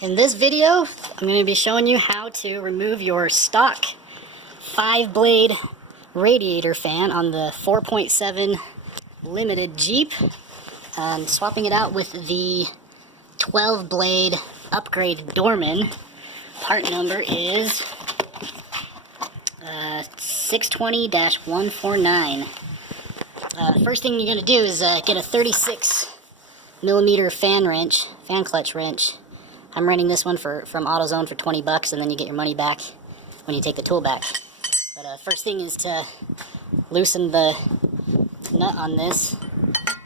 In this video, I'm going to be showing you how to remove your stock 5-blade radiator fan on the 4.7 limited Jeep and swapping it out with the 12-blade upgrade Dorman. Part number is 620-149. First thing you're going to do is get a 36mm fan clutch wrench. I'm renting this one from AutoZone for 20 bucks, and then you get your money back when you take the tool back. But first thing is to loosen the nut on this,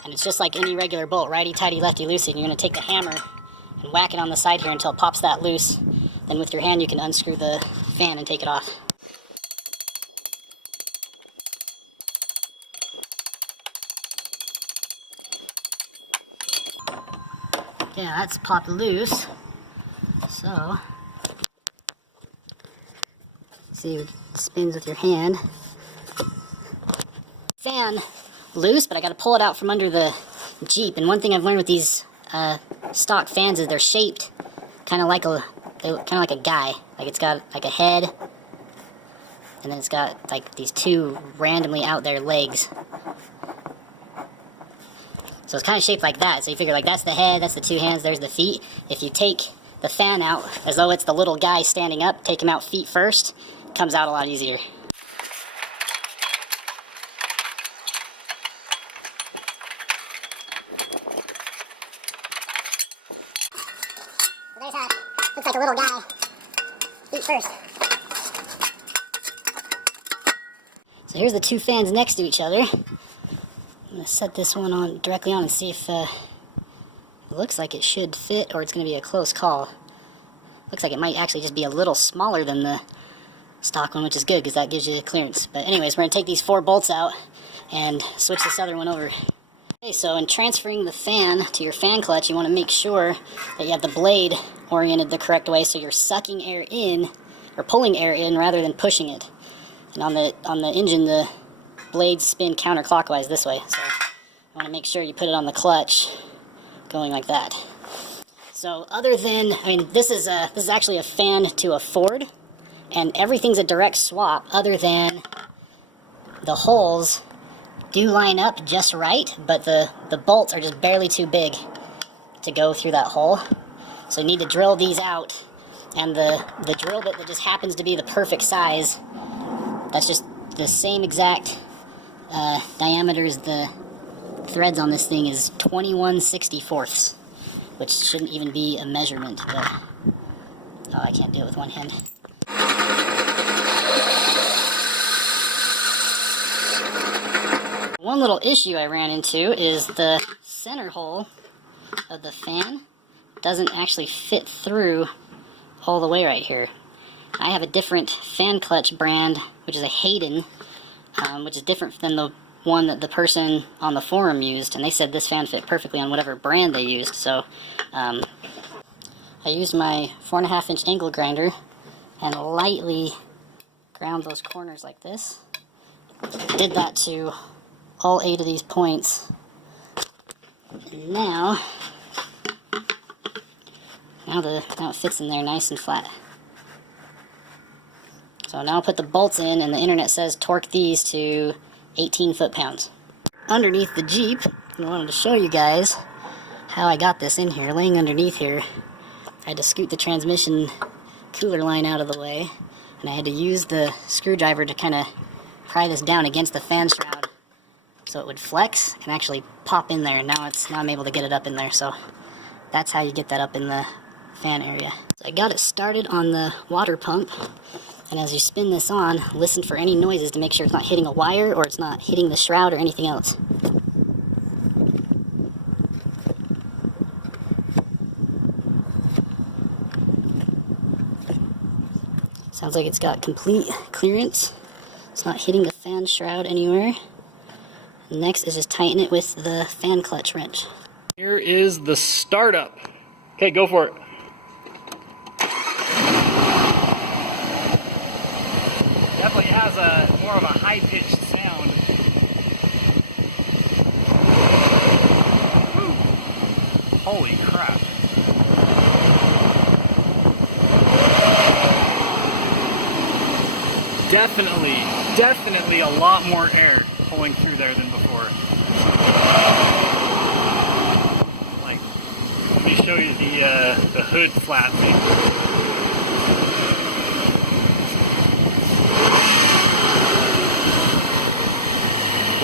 and it's just like any regular bolt, righty-tighty, lefty-loosey. You're going to take the hammer and whack it on the side here until it pops that loose. Then with your hand you can unscrew the fan and take it off. Yeah, that's popped loose. So, see, it spins with your hand. Fan loose, but I got to pull it out from under the Jeep. And one thing I've learned with these stock fans is they're shaped kind of like a guy. Like it's got like a head, and then it's got like these two randomly out there legs. So it's kind of shaped like that. So you figure like that's the head, that's the two hands, there's the feet. If you take the fan out as though it's the little guy standing up, take him out feet first, it comes out a lot easier. So there's looks like a little guy, feet first. So here's the two fans next to each other. I'm going to set this one on directly on and see if it looks like it should fit, or it's going to be a close call. Looks like it might actually just be a little smaller than the stock one, which is good because that gives you clearance. But anyways, we're going to take these 4 bolts out and switch this other one over. Okay, so in transferring the fan to your fan clutch, you want to make sure that you have the blade oriented the correct way so you're sucking air in, or pulling air in rather than pushing it. And on the engine, the blades spin counterclockwise this way. So you want to make sure you put it on the clutch going like that. So other than, this is actually a fan to a Ford, and everything's a direct swap other than the holes do line up just right, but the bolts are just barely too big to go through that hole. So you need to drill these out, and the drill bit that just happens to be the perfect size, that's just the same exact diameter as the threads on this thing, is 21/64, which shouldn't even be a measurement, but oh, I can't do it with one hand. One little issue I ran into is the center hole of the fan doesn't actually fit through all the way right here. I have a different fan clutch brand, which is a Hayden, which is different than the one that the person on the forum used, and they said this fan fit perfectly on whatever brand they used. So I used my 4.5-inch angle grinder and lightly ground those corners like this. Did that to all 8 of these points. And now it fits in there nice and flat. So now I'll put the bolts in, and the internet says torque these to 18 foot-pounds. Underneath the Jeep, I wanted to show you guys how I got this in here. Laying underneath here, I had to scoot the transmission cooler line out of the way, and I had to use the screwdriver to kind of pry this down against the fan shroud so it would flex and actually pop in there. And now I'm able to get it up in there. So that's how you get that up in the fan area. So I got it started on the water pump. And as you spin this on, listen for any noises to make sure it's not hitting a wire or it's not hitting the shroud or anything else. Sounds like it's got complete clearance. It's not hitting the fan shroud anywhere. Next is just tighten it with the fan clutch wrench. Here is the startup. Okay, go for it. Definitely has more of a high-pitched sound. Woo. Holy crap. definitely a lot more air pulling through there than before. Like, let me show you the hood flap thing.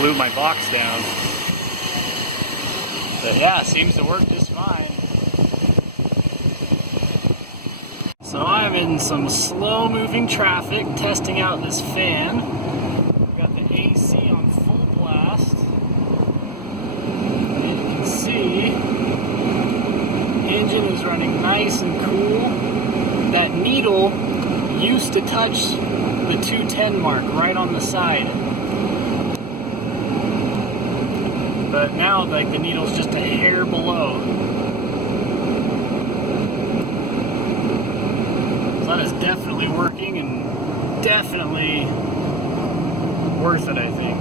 Blew my box down. But yeah, seems to work just fine. So I'm in some slow moving traffic testing out this fan. We've got the AC on full blast. And you can see the engine is running nice and cool. That needle used to touch the 210 mark right on the side. But now like the needle's just a hair below. That is definitely working and definitely worth it, I think.